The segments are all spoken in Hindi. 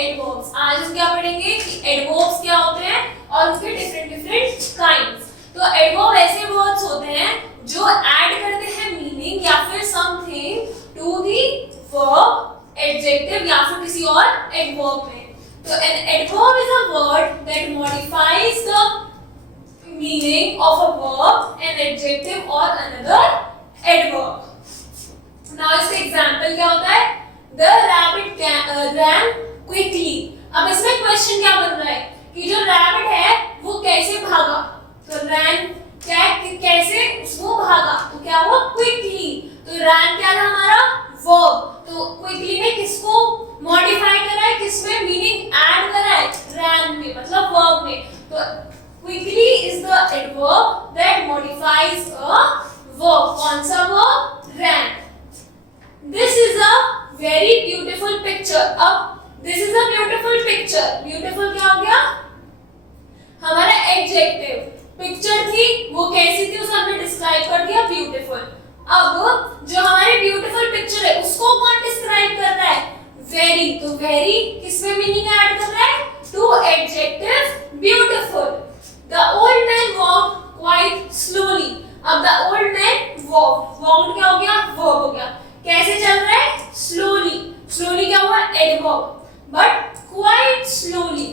एडवर्ब्स। आज हम क्या पढ़ेंगे कि एडवर्ब्स क्या होते हैं और उसके डिफरेंट काइंड्स। तो एडवर्ब ऐसे वर्ड्स होते हैं जो ऐड करते हैं मीनिंग या फिर something to the verb, adjective या फिर किसी और एडवर्ब में। तो an adverb is a word that modifies the meaning of a verb, an adjective or another adverb. Now इसका एग्जाम्पल क्या होता है? The rabbit ran quickly. अब इसमें क्वेश्चन क्या बन रहा है कि जो रैबिट है वो कैसे भागा? तो ran कैसे वो भागा? तो क्या हुआ? क्विकली। तो ran क्या था हमारा? वर्ब। तो क्विकली ने किसको मॉडिफाई करा है? किसमें मीनिंग ऐड करा है? ran में, मतलब वर्ब में। तो quickly is the adverb that modifies a verb. कौन सा verb? ran. This is a very beautiful picture. अब this is a beautiful picture. Beautiful क्या हो गया? हमारा एडजेक्टिव। पिक्चर थी वो कैसी थी उसे हमने डिस्क्राइब कर दिया ब्यूटीफुल। अब जो हमारी ब्यूटीफुल पिक्चर है उसको कौन डिस्क्राइब कर रहा है? वेरी। तो वेरी किसमें मीनिंग ऐड कर रहा है? To adjective beautiful. The old man walked quite slowly. अब the old man walked क्या हो गया? वर्ब हो गया। कैसे चल रहा है? स्लोली। स्लोली क्या हुआ? एडवर्ब। बट क्वाइट स्लोली,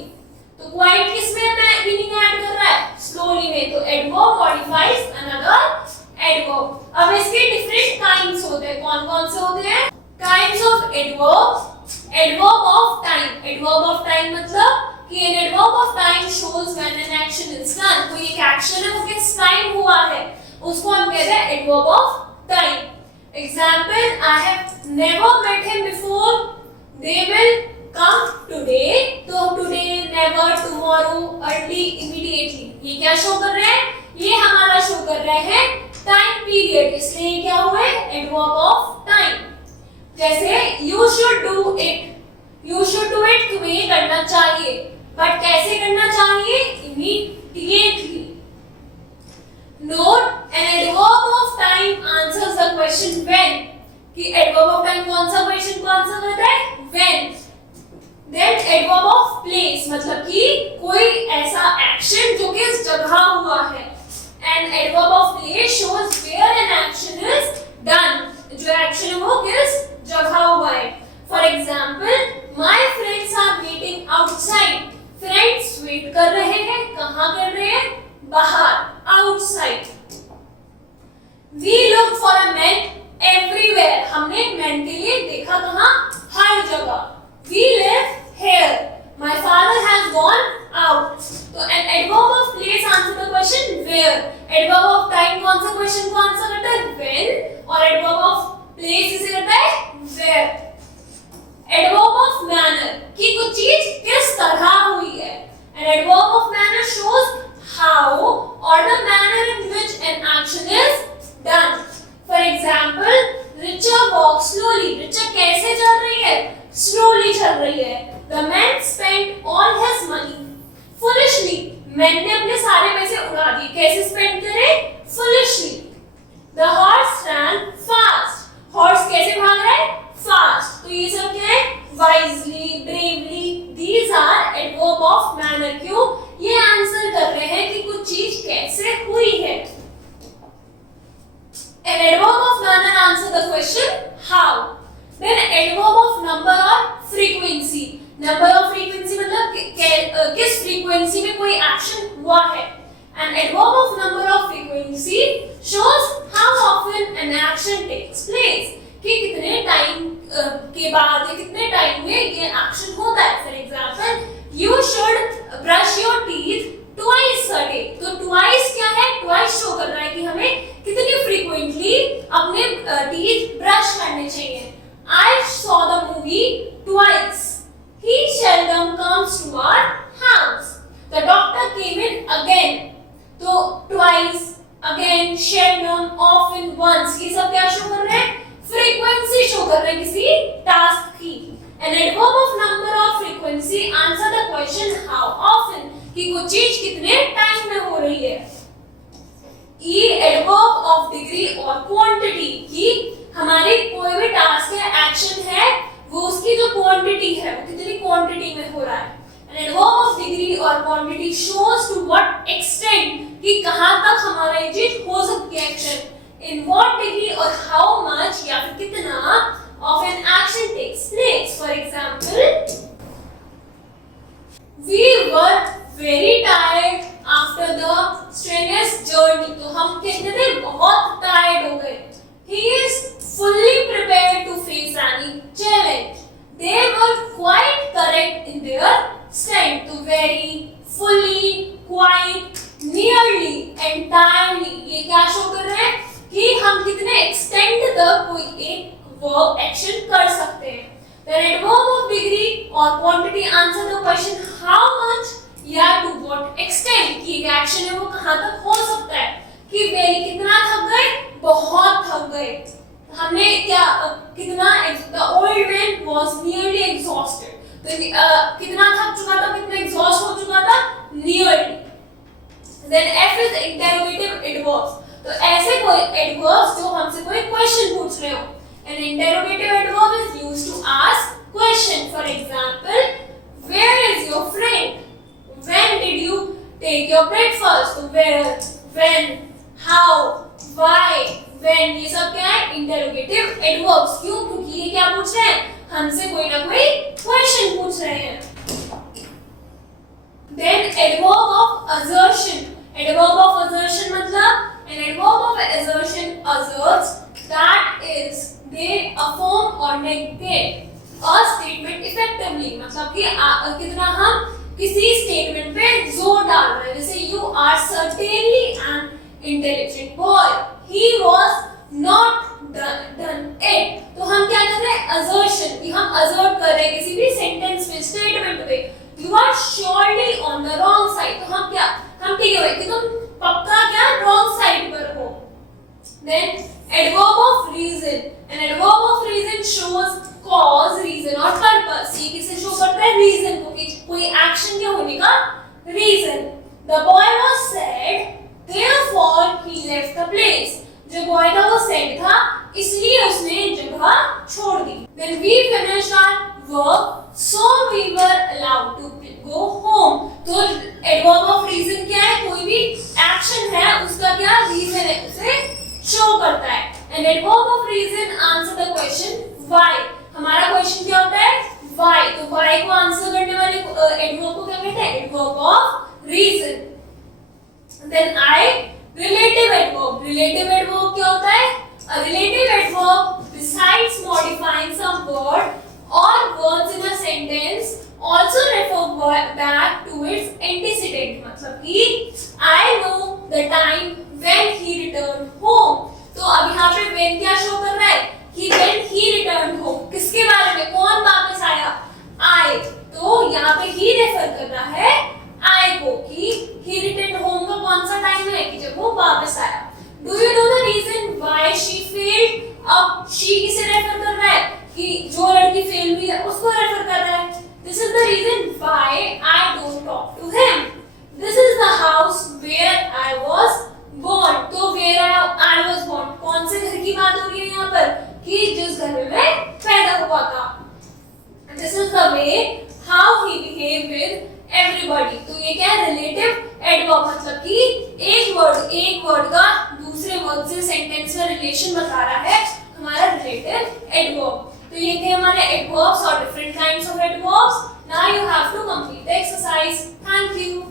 तो क्वाइट किसमें मीनिंग ऐड कर रहा है? स्लोली में। तो एडवर्ब मॉडिफाइज अनदर एडवर्ब। अब इसके डिफरेंट काइंड्स होते हैं। कौन कौन से होते हैं? Kinds of adverb. Adverb of time. Adverb of time मतलब कि an adverb of time shows when an action is done. कोई एक एक्शन है वो किस टाइम हुआ है उसको हम कहते हैं adverb of time. Example, I have never met him before. They will come today. तो today, never, tomorrow, early, immediately. ये क्या शो कर रहे हैं? ये हमारा शो कर रहे हैं टाइम पीरियड। इसलिए क्या हुए? Adverb of time. जैसे you should do it. You should do it. तुम्हें ये करना चाहिए। बट कैसे करना चाहिए? Immediately. Note, an adverb of time answers the question when. कि adverb of time कौन सा question को आंसर करता है? When. Then adverb of place मतलब कि कोई ऐसा action जो कि इस जगह हुआ है। And adverb of place shows where an action is done. जो action है वो किस जगह हुआ है। For example, my friends are waiting outside. Friends wait कर रहे हैं। कहाँ कर रहे हैं? बाहर, outside. We look for a man everywhere. हमने man के लिए देखा कहाँ? हर जगह. We live here. My father has gone out. तो an adverb of place answer the question where. Adverb of time कौन सा question को answer करता है? When. और adverb of place इसे करता है? Where. Adverb of manner कि कुछ चीज किस तरह हुई है. An adverb of manner shows how or the manner in which an action is done. For example, Richa walks slowly. Richa कैसे चल रही है? Slowly चल रही है. The man spent all his money foolishly. Man ने अपने सारे पैसे उड़ा दिए। कैसे spend करे? Foolishly. The horse ran fast. Horse कैसे भाग रहा है? Fast. तो ये सब क्या है? Wisely, bravely. These are adverb of manner. क्यों? ये आंसर कर रहे हैं कि कुछ चीज कैसे हुई है। An adverb of manner answer the question how. Then adverb of number or frequency. Number of frequency मतलब किस frequency में कोई action हुआ है। An adverb of number of frequency shows how often an action takes place. कि कितने टाइम के बाद या कितने टाइम में ये एक्शन होता है। For example, you should brush your teeth twice a day. तो twice क्या है? Twice शो कर रहा है कि हमें कितनी frequently अपने teeth brush करने चाहिए। I saw the movie twice. He seldom comes to our house. The doctor came in again. तो twice, again, seldom, often, once ये सब क्या शो कर रहे हैं? Frequency शो कर रहे हैं किसी टास्क की। An adverb of number or frequency answer the question how often कि कुछ चीज कितने टाइम में हो रही है। E adverb of degree और quantity कि हमारी कोई भी टास्क है, एक्शन है, वो उसकी जो क्वांटिटी है वो कितनी क्वांटिटी में हो रहा है। An adverb of degree or quantity shows to what extent कि कहाँ तक हमारा ये चीज हो सकती है एक्शन, in what degree और how much या फिर कितना of an action takes place. For example, we were very tired after the strenuous journey. तो हम कहते थे बहुत टायर्ड हो गए. He is fully prepared to face any challenge. They were quite correct in their stand. तो very, fully, quite, nearly, entirely ये क्या शो कर रहे हैं कि हम कितने एक्सटेंड तक कोई एक वर्ब एक्शन कर सकते हैं. The adverb of degree or quantity answer the question how much या to what extent कि एक एक्शन है वो कहाँ तक हो सकता है. कि very कितना थक गए, बहुत थक गए. हमने क्या कितना the old man was nearly exhausted. तो कितना थक चुका था, कितना एग्जॉस्ट हो चुका था, nearly. Then F is interrogative adverbs. तो ऐसे कोई adverbs जो हमसे कोई क्वेश्चन पूछ रहे हो. An interrogative adverb is used to ask question. For example, where is your friend? When did you take your breakfast? तो where, when, how, why, when ये सब क्या है? Interrogative adverbs. क्यों? क्योंकि ये क्या पूछ रहे हैं? हमसे कोई ना कोई क्वेश्चन पूछ रहे हैं. Then adverb of assertion. Adverb of assertion मतलब an adverb of assertion asserts that is they affirm or negate a statement effectively. मतलब कि कितना हम किसी स्टेटमेंट पे जोर डाल रहे हैं. जैसे you are certainly an intelligent boy. He was not done it. तो हम क्या कर रहे हैं? assertion कि हम assert कर रहे हैं किसी भी सेंटेंस में, स्टेटमेंट पे. You are surely on the wrong side. तो हम क्या, हम ठीक है भाई कि तुम पक्का क्या wrong side पर हो. Then adverb of reason. An adverb of reason shows cause, reason और purpose. ये किसे शो करता है? reason को, कि कोई एक्शन के होने का reason. The boy was sad, therefore he left the place. जो बॉय था वो सैड था, इसलिए उसने जगह छोड़ दी. Then we finished our work, so we were allowed to go home. तो adverb of reason क्या है? कोई भी एक्शन है उसका क्या reason है, उसे शो करता है. And adverb of reason answer the question why. हमारा क्वेश्चन क्या होता है? why. तो why को आंसर करने वाले adverb को क्या कहते हैं? adverb of reason. Then I relative adverb. Relative adverb क्या होता है? A relative adverb besides modifying some word or words in a sentence also refer back to its antecedent. मतलब कि I know the time when he returned home. तो अब यहाँ पे when क्या शो कर रहा है? कि when he returned home. किसके बारे में? कौन वापस आया? I. तो यहाँ पे he रेफर कर रहा है I को कि he returned home का कौन सा टाइम है? कि जब वो वापस आया. Do you know the reason why she failed? अब she किसे रेफर कर रहा है? कि जो लड़की फेल हुई है उसको रेफर कर रहा है. This is the reason why I don't talk to him. This is the house where I was born. तो where I was born कौन से घर की बात हो रही है यहाँ पर? कि जिस घर में मैं पैदा हुआ था. This is the way how he behaved with everybody. तो ये क्या है? Relative adverb. मतलब कि एक वर्ड का दूसरे वर्ड से सेंटेंस में रिलेशन बता रहा है हमारा रिलेटिव एडवर्ब. तो ये थे हमारे एडवर्ब्स और different kinds of adverbs. Now you have to complete the exercise. Thank you.